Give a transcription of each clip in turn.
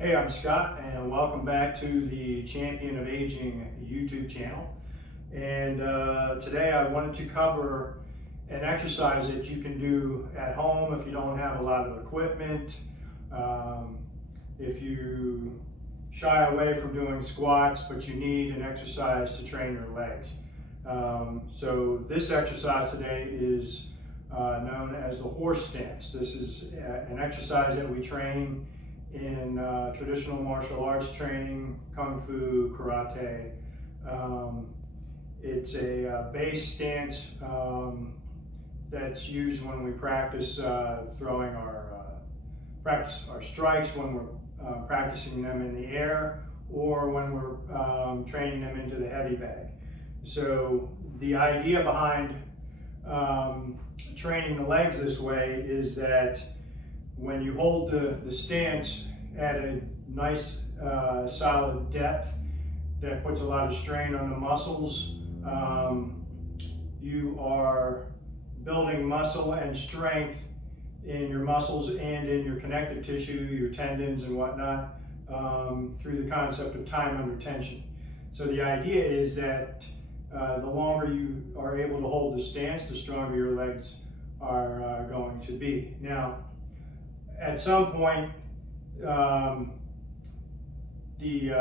Hey, I'm Scott, and welcome back to the Champion of Aging YouTube channel. And today I wanted to cover an exercise that you can do at home if you don't have a lot of equipment, if you shy away from doing squats, but you need an exercise to train your legs. So this exercise today is known as the horse stance. This is an exercise that we train in traditional martial arts training, kung fu, karate. It's a base stance that's used when we practice throwing practice our strikes, when we're practicing them in the air, or when we're training them into the heavy bag. So the idea behind training the legs this way is that when you hold the stance at a nice solid depth that puts a lot of strain on the muscles, you are building muscle and strength in your muscles and in your connective tissue, your tendons and whatnot, through the concept of time under tension. So the idea is that the longer you are able to hold the stance, the stronger your legs are going to be. Now, at some point, you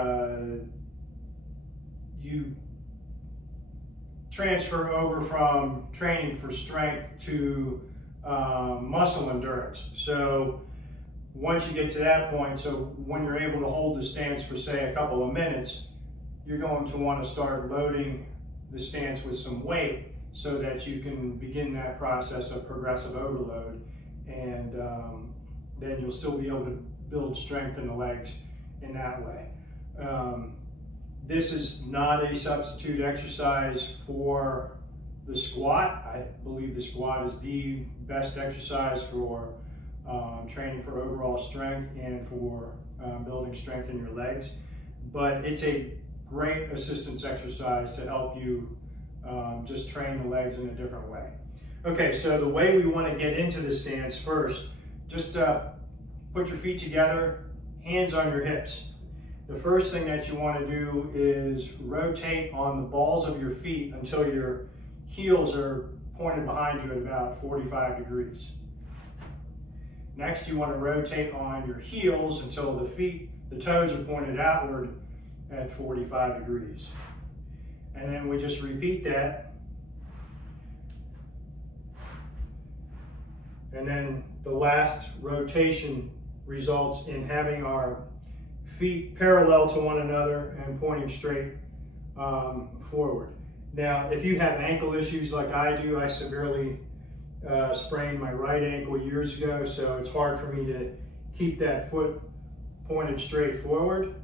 transfer over from training for strength to muscle endurance. So once you get to that point, so when you're able to hold the stance for say a couple of minutes, you're going to want to start loading the stance with some weight so that you can begin that process of progressive overload, and then you'll still be able to build strength in the legs in that way. This is not a substitute exercise for the squat. I believe the squat is the best exercise for training for overall strength and for building strength in your legs. But it's a great assistance exercise to help you just train the legs in a different way. Okay, so the way we want to get into the stance first, just put your feet together, hands on your hips. The first thing that you want to do is rotate on the balls of your feet until your heels are pointed behind you at about 45 degrees. Next, you want to rotate on your heels until the toes are pointed outward at 45 degrees. And then we just repeat that. And then the last rotation results in having our feet parallel to one another and pointing straight forward. Now, if you have ankle issues like I do, I severely sprained my right ankle years ago, so it's hard for me to keep that foot pointed straight forward.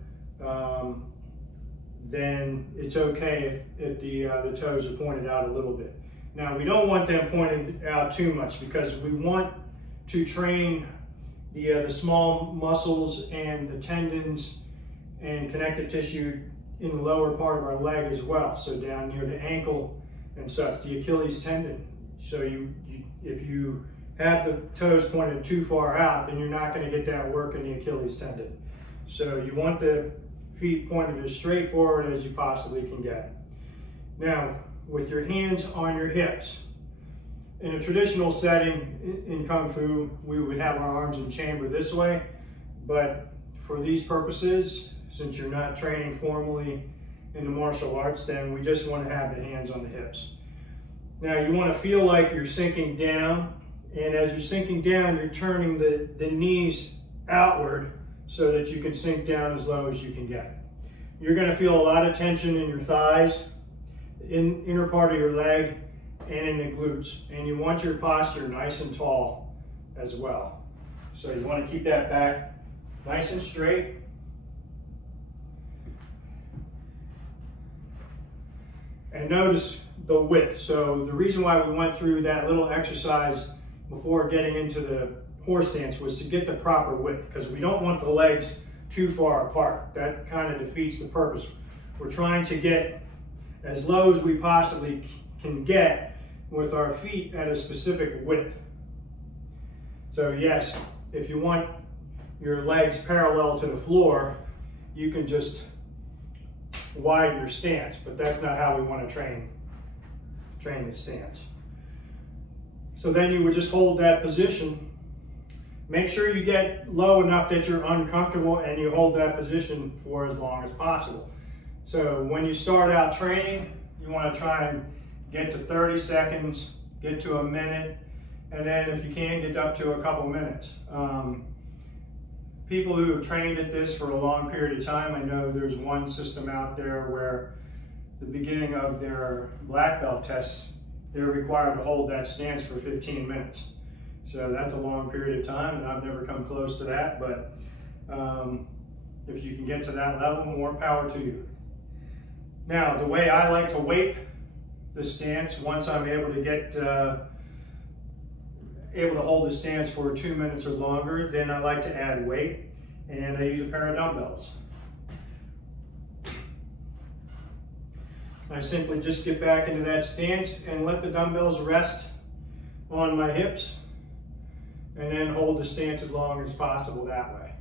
Then it's okay if the toes are pointed out a little bit. Now, we don't want them pointed out too much because we want to train the small muscles and the tendons and connective tissue in the lower part of our leg as well. So down near the ankle and such, the Achilles tendon. So if you have the toes pointed too far out, then you're not going to get that work in the Achilles tendon. So you want the feet pointed as straight forward as you possibly can get. Now, with your hands on your hips, in a traditional setting in Kung Fu, we would have our arms in chamber this way, but for these purposes, since you're not training formally in the martial arts, then we just want to have the hands on the hips. Now, you want to feel like you're sinking down, and as you're sinking down, you're turning the knees outward so that you can sink down as low as you can get. You're going to feel a lot of tension in your thighs, in inner part of your leg, and in the glutes. And you want your posture nice and tall as well. So you want to keep that back nice and straight. And notice the width. So the reason why we went through that little exercise before getting into the horse stance was to get the proper width, because we don't want the legs too far apart. That kind of defeats the purpose. We're trying to get as low as we possibly can get with our feet at a specific width. So yes, if you want your legs parallel to the floor, you can just widen your stance, but that's not how we want to train the stance. So then you would just hold that position. Make sure you get low enough that you're uncomfortable and you hold that position for as long as possible. So when you start out training, you want to try and get to 30 seconds, get to a minute, and then if you can, get up to a couple minutes. People who have trained at this for a long period of time, I know there's one system out there where the beginning of their black belt tests, they're required to hold that stance for 15 minutes. So that's a long period of time, and I've never come close to that, but if you can get to that level, more power to you. Now, the way I like to weight the stance, once I'm able to get able to hold the stance for 2 minutes or longer, then I like to add weight, and I use a pair of dumbbells. I simply just get back into that stance and let the dumbbells rest on my hips, and then hold the stance as long as possible that way.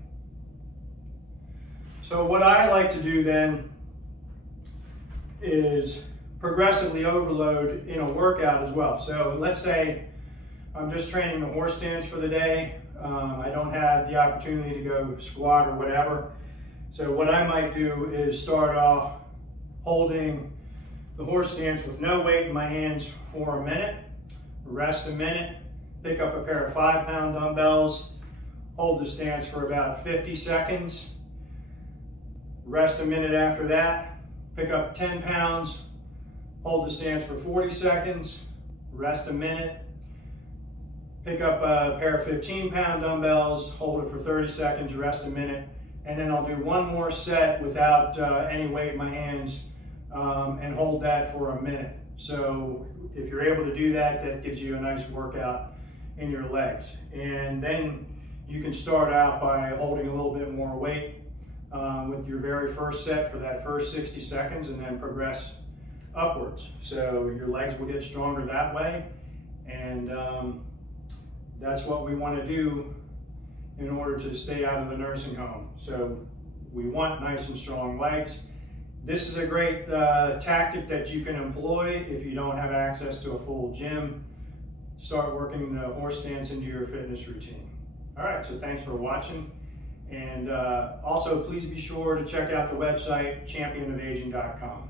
So what I like to do then is progressively overload in a workout as well. So let's say I'm just training the horse stance for the day. I don't have the opportunity to go squat or whatever. So what I might do is start off holding the horse stance with no weight in my hands for a minute, rest a minute, pick up a pair of 5-pound dumbbells, hold the stance for about 50 seconds, rest a minute after that, pick up 10 pounds, hold the stance for 40 seconds, rest a minute, pick up a pair of 15-pound dumbbells, hold it for 30 seconds, rest a minute, and then I'll do one more set without any weight in my hands and hold that for a minute. So if you're able to do that, that gives you a nice workout in your legs. And then you can start out by holding a little bit more weight with your very first set for that first 60 seconds, and then progress upwards. So your legs will get stronger that way, and that's what we want to do in order to stay out of the nursing home. So we want nice and strong legs. This is a great tactic that you can employ if you don't have access to a full gym. Start working the horse stance into your fitness routine. All right, so thanks for watching. And also please be sure to check out the website, championofaging.com.